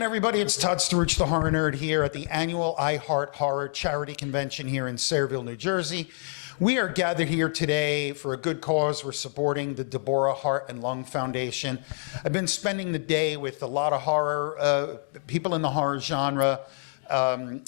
again, everybody. It's Todd Strouch, the Horror Nerd, here at the annual I Heart Horror Charity Convention here in Sayreville, New Jersey. We are gathered here today for a good cause. We're supporting the Deborah Heart and Lung Foundation. I've been spending the day with a lot of horror, people in the horror genre,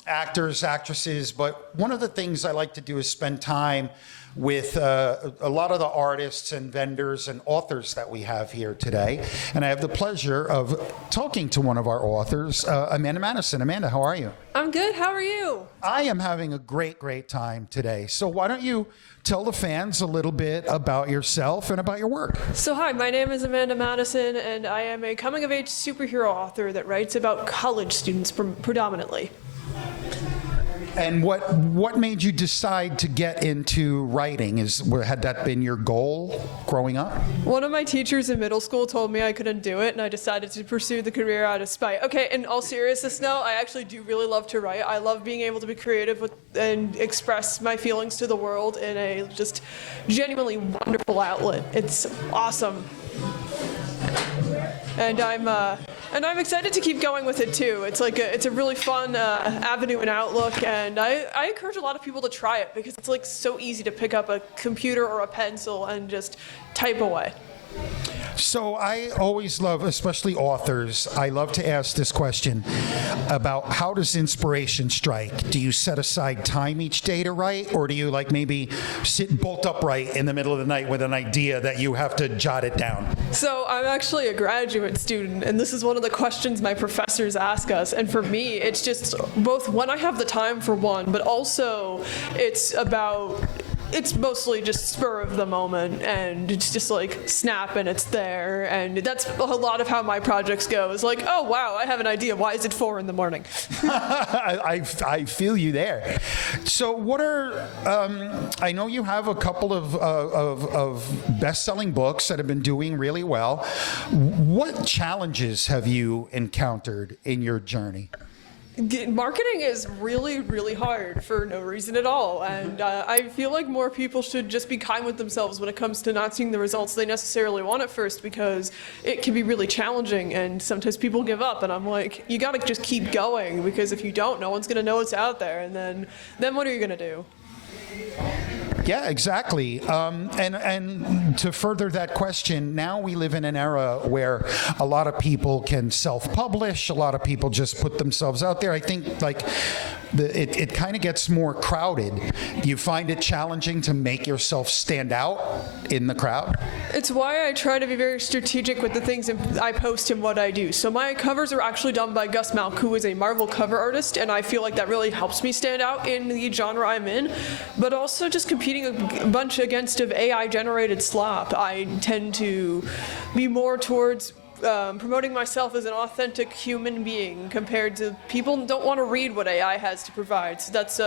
actors, actresses, but one of the things I like to do is spend time with a lot of the artists and vendors and authors that we have here today. And I have the pleasure of talking to one of our authors, Amanda Madison. Amanda, how are you? I'm good. How are you? I am having a great time today. So why don't you tell the fans a little bit about yourself and about your work? So hi, my name is Amanda Madison, and I am a coming-of-age superhero author that writes about college students predominantly. And what made you decide to get into writing? Had that been your goal growing up? One of my teachers in middle school told me I couldn't do it, and I decided to pursue the career out of spite. Okay, in all seriousness though, I actually do really love to write. I love being able to be creative and express my feelings to the world in a just genuinely wonderful outlet. It's awesome. And I'm excited to keep going with it too. It's a really fun avenue and outlook, and I encourage a lot of people to try it because it's like so easy to pick up a computer or a pencil and just type away. So I always love, especially authors, I love to ask this question about how does inspiration strike? Do you set aside time each day to write, or do you like maybe sit bolt upright in the middle of the night with an idea that you have to jot it down? So I'm actually a graduate student, and this is one of the questions my professors ask us. And for me, it's just both when I have the time for one, but also it's mostly just spur of the moment, and it's just like snap and it's there, and that's a lot of how my projects go. It's like, oh wow, I have an idea. Why is it 4 in the morning? I feel you there. So what are, I know you have a couple of best-selling books that have been doing really well. What challenges have you encountered in your journey? Marketing is really hard for no reason at all, and I feel like more people should just be kind with themselves when it comes to not seeing the results they necessarily want at first, because it can be really challenging, and sometimes people give up, and I'm like, you gotta just keep going, because if you don't, no one's gonna know it's out there, and then what are you gonna do? Yeah, exactly. And to further that question, now we live in an era where a lot of people can self-publish, a lot of people just put themselves out there. I think like it kind of gets more crowded. Do you find it challenging to make yourself stand out in the crowd? It's why I try to be very strategic with the things I post and what I do. So my covers are actually done by Gus Malk, who is a Marvel cover artist, and I feel like that really helps me stand out in the genre I'm in. But also just competing a bunch against of AI-generated slop, I tend to be more towards promoting myself as an authentic human being compared to people who don't want to read what AI has to provide. So that's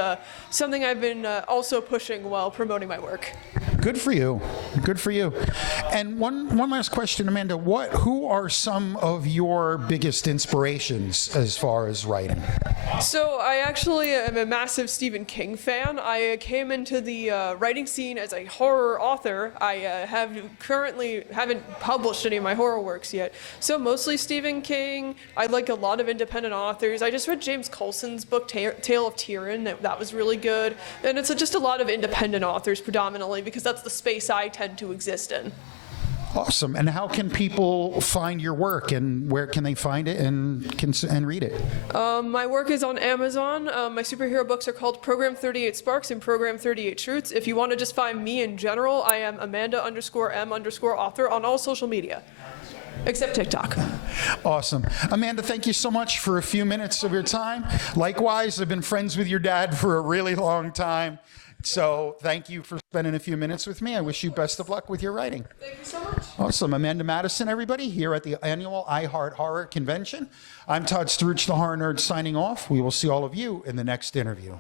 something I've been also pushing while promoting my work. Good for you. Good for you. And one last question, Amanda. Who are some of your biggest inspirations as far as writing? So I actually am a massive Stephen King fan. I came into the writing scene as a horror author. I haven't published any of my horror works yet. So mostly Stephen King. I like a lot of independent authors. I just read James Coulson's book, Tale of Tyrion. That was really good. And it's just a lot of independent authors predominantly, because that's the space I tend to exist in. Awesome. And how can people find your work, and where can they find it and read it? My work is on Amazon. My superhero books are called Program 38 Sparks and Program 38 Truths. If you want to just find me in general, I am Amanda_M_author on all social media, except TikTok. Awesome. Amanda, thank you so much for a few minutes of your time. Likewise, I've been friends with your dad for a really long time. So thank you for spending a few minutes with me. I wish you best of luck with your writing. Thank you so much. Awesome. Amanda Madison, everybody, here at the annual I Heart Horror Convention. I'm Todd Strouch, the Horror Nerd, signing off. We will see all of you in the next interview.